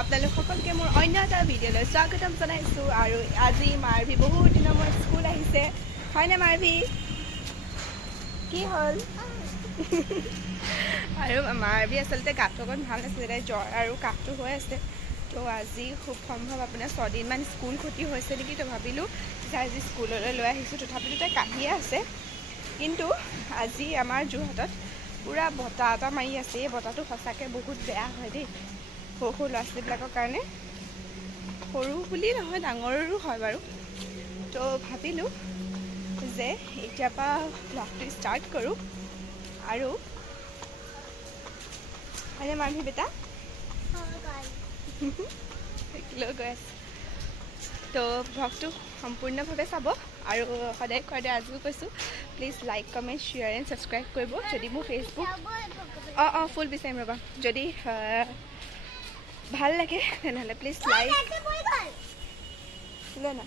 আপোনালোক সকলোকে মোৰ অন্য এটা ভিডিঅ'লৈ স্বাগতম জনাইছোঁ আৰু আজি মাৰভি বহুত দিনৰ মূৰত স্কুল আহিছে হয়নে মাৰভি কি হ'ল আৰু মাৰভি আচলতে গাটো অকণ ভাল নাছিলে জ্বৰ আৰু কাহটো হৈ আছে তো আজি খুব সম্ভৱ আপোনাৰ 6 দিনমান স্কুল ক্ষতি হৈছে নেকি তো ভাবিলোঁ যে আজি স্কুললৈ লৈ আহিছোঁ তথাপিতো তাই কাহিয়ে আছে কিন্তু আজি আমাৰ যোৰহাটত পুৰা বতাহ এটা মাৰি আছে এই বতাহটো সঁচাকৈ বহুত বেয়া হয় দেই সৰু সৰু ল'ৰা ছোৱালীবিলাকৰ কাৰণে সৰু বুলি নহয় ডাঙৰৰো হয় বাৰু তো ভাবিলোঁ যে এতিয়াৰ পৰা ব্লগটো ষ্টাৰ্ট কৰোঁ আৰু হয়নে মাৰভি বেটা লৈ গৈ আছে তো ব্লগটো সম্পূৰ্ণভাৱে চাব আৰু সদায় কোৱাৰ দৰে আজিও কৈছোঁ please like comment share and subscribe কৰিব যদি মোৰ ফেচবুক অঁ ফুল বিচাৰিম ৰ'বা যদি ভাল লাগে তেনেহ'লে প্লিজ লাইক না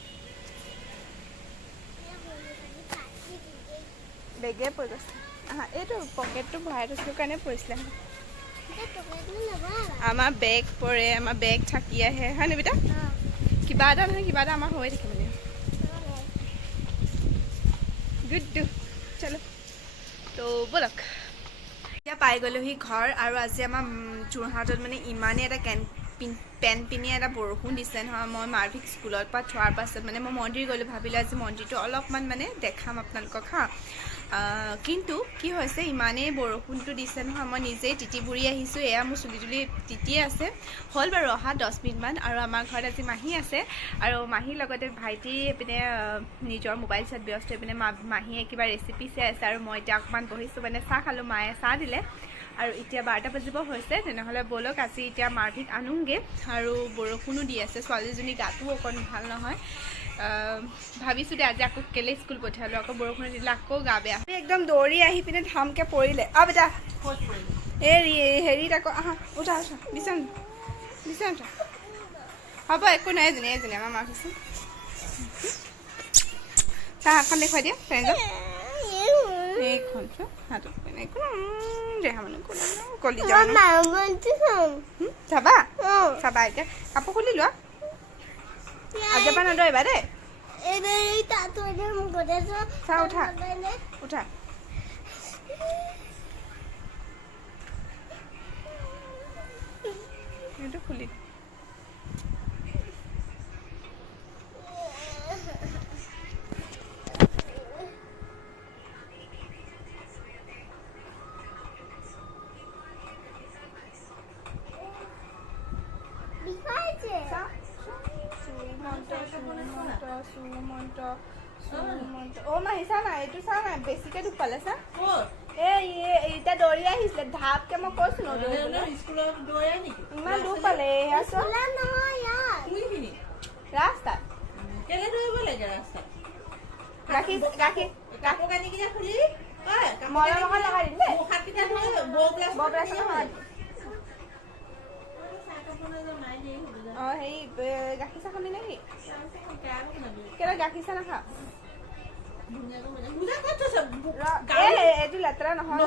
বেগে পৰি গৈছে এইটো পকেটটো ভৰাই থৈছিলোঁ কাৰণে পৰিছিলে আমাৰ বেগ পৰে আমাৰ বেগ থাকি আহে হয়নে বেটা কিবা এটা নহয় কিবা এটা আমাৰ হৈ থাকে মানে গুড চলো তো ব'লক এতিয়া পাই গ'লোহি ঘৰ আৰু আজি আমাৰ যোৰহাটত মানে ইমানেই এটা পেন পিনি এটা বৰষুণ দিছে নহয় মই মাৰভিক স্কুলৰ পৰা থোৱাৰ পাছত মানে মই মন্দিৰ গ'লোঁ ভাবিলোঁ আজি মন্দিৰটো অলপমান মানে দেখাম আপোনালোকক কিন্তু কি হৈছে ইমানেই বৰষুণটো দিছে নহয় মই নিজেই তিতি বুৰি আহিছোঁ এয়া মোৰ চুলি তুলি তিতিয়ে আছে হ'ল বাৰু অহা 10 মিনিটমান আৰু আমাৰ ঘৰত আজি মাহী আছে আৰু মাহীৰ লগতে ভাইটি এইপিনে নিজৰ মোবাইল চাত ব্যস্ত এইপিনে মাহীয়ে কিবা ৰেচিপি চাই আছে আৰু মই এতিয়া অকণমান বহিছোঁ মানে চাহ খালোঁ মায়ে চাহ দিলে আৰু এতিয়া 12টা বাজিব হৈছে তেনেহ'লে ব'লক আজি এতিয়া মাৰভিক আনোগৈ আৰু বৰষুণো দি আছে ছোৱালীজনী গাটো অকণ ভাল নহয় ভাবিছোঁ দে আজি আকৌ কেলে স্কুল পঠিয়ালোঁ আকৌ বৰষুণ দিলে আকৌ গা বেয়া একদম দৌৰি আহি পিনে ধামকৈ পৰিলে বেটা এই হেৰিত আকৌ আহা উঠা বিচন উঠা হ'ব একো নাই এজনী আমাৰ মাক হৈছে চাহ এখন দেখুৱাই দিয়া ফ্ৰেণ্ডক এইখন হাতত একো দেহা মানে কলি চাবা চাবা এতিয়া কাপোৰ খুলি লোৱা আজিৰ পৰা নদৌৰিবা দেই চাহ উঠা এইটো খুলি মাহিছা নাই এইটো চা নাই বেছিকে দুখ পালে চা এতিয়া দৌৰি আহিছিলে ধাপকে মই কৈছো ইমান দুখ পালে ৰাস্তাত মলৰ লগত লগাই দিম হেৰি গাখীৰ চাহ খাবি নেকি কেলে গাখীৰ চাহ নাখা এইটো লেতেৰা নহয়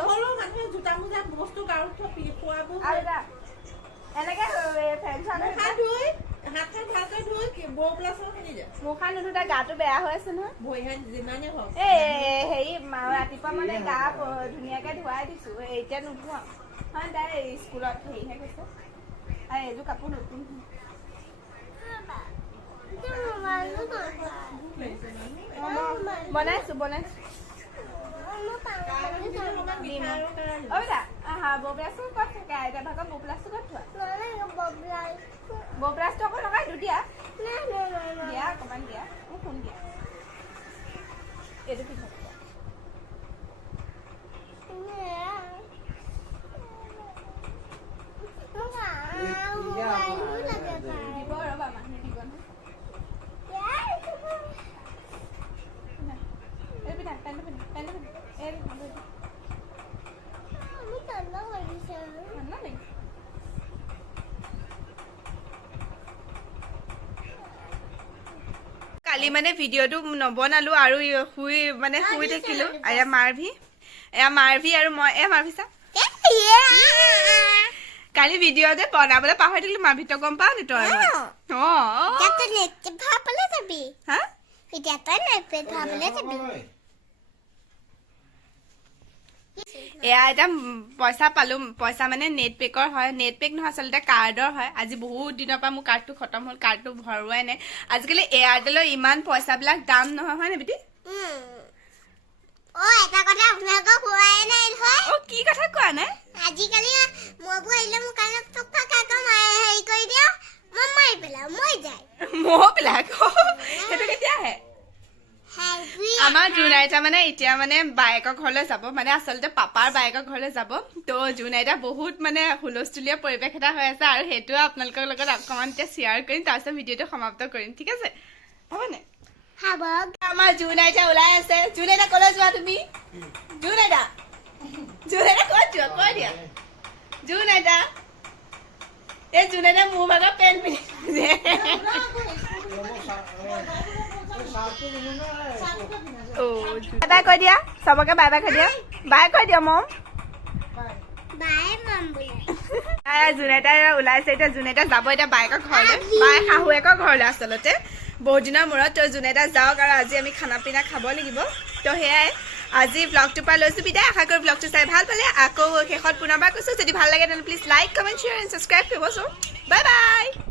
এনেকে মুখা নুধুতা গাটো বেয়া হৈ আছে নহয় হেৰি ৰাতিপুৱা মানে গা ধুনীয়াকে ধুৱাই দিছো এতিয়া নুধুৱা হয় তাই স্কুলত হেৰিহে গৈছে আৰু এইযোৰ কাপোৰ নতুন বনাইছো ববলাছটো ক'ত থাকে আইতা ভাগৰ ববলাছটো ক'ত থোৱা ববলাছটো আকৌ লগাই দিওঁ দিয়া অকণমান দিয়া মোক ফোন দিয়া এইটো কি থাকিব দিব ৰ'বা মানুহে দিব নহয় কালি মানে ভিডিঅ'টো নবনালো আৰু শুই থাকিলো এয়া মাৰভি আৰু মই মাৰভি চা কালি ভিডিঅ'তে বনাবলৈ পাহৰি থাকিলো মা ভিতৰত গম পাও নি তই এয়া এটা পইচা পালো পইচা মানে নেট পেকৰ হয় নেট পেক নহয় আচলতে কাৰ্ডৰ হয় আজি বহুত দিনৰ পৰা মোৰ কাৰ্ডটো খতম হ'ল কাৰ্ডটো ভৰোৱাই নাই আজিকালি এয়াৰটেলৰ ইমান পইচাবিলাক দাম নহয় হয় নে বিটি এটা কথা আপোনালোকক কোৱাই নাই নহয় কি কথা কোৱা নাই আজিকালি মইবোৰ আহিলে মোৰ কাণত টকা কাকা হেৰি কৰি দিয় মই মাৰি পেলাও মই যায় মহবিলাক সেইটো কেতিয়া আহে আমাৰ জুনাইটা মানে এতিয়া মানে বায়েকৰ ঘৰলৈ যাব মানে আচলতে পাপাৰ বায়েকৰ ঘৰলৈ যাব তো জুনাইটা বহুত মানে হুলস্থুলীয়া পৰিৱেশ এটা হৈ আছে আৰু সেইটো আপোনালোকৰ লগত অকণমান এতিয়া শ্বেয়াৰ কৰিম তাৰপিছত ভিডিঅ'টো সমাপ্ত কৰিম ঠিক আছে হ'বনে আমাৰ জুনাইটা ওলাই আছে জুনাইটা কলৈ যোৱা তুমি জুনাইটা ক'ত যোৱা কৈ দিয়া জুনাইটা এই জুনাইটা মোৰ ভাগৰ পেণ্ট পিন্ধি বাই কৈ দিয়া চবকে বাই বাই কৈ দিয়া বাই কৈ দিয়া মম জুনাইটা ওলাইছে এতিয়া জুনাইটা যাব এতিয়া বায়েকৰ ঘৰলৈ বাই শাহুৱেকৰ ঘৰলৈ আচলতে বহুত দিনৰ মূৰত তই জুনাইটা যাওক আৰু আজি আমি খানা পিনা খাব লাগিব তো সেয়াই আজি ব্লগটোৰ পৰা লৈছোঁ বিদায় আশা কৰোঁ ব্লগটো চাই ভাল পালে আকৌ শেষত পুনৰবাৰ কৈছোঁ যদি ভাল লাগে তেন্তে please like comment share and subscribe কৰিবচোন বাই বাই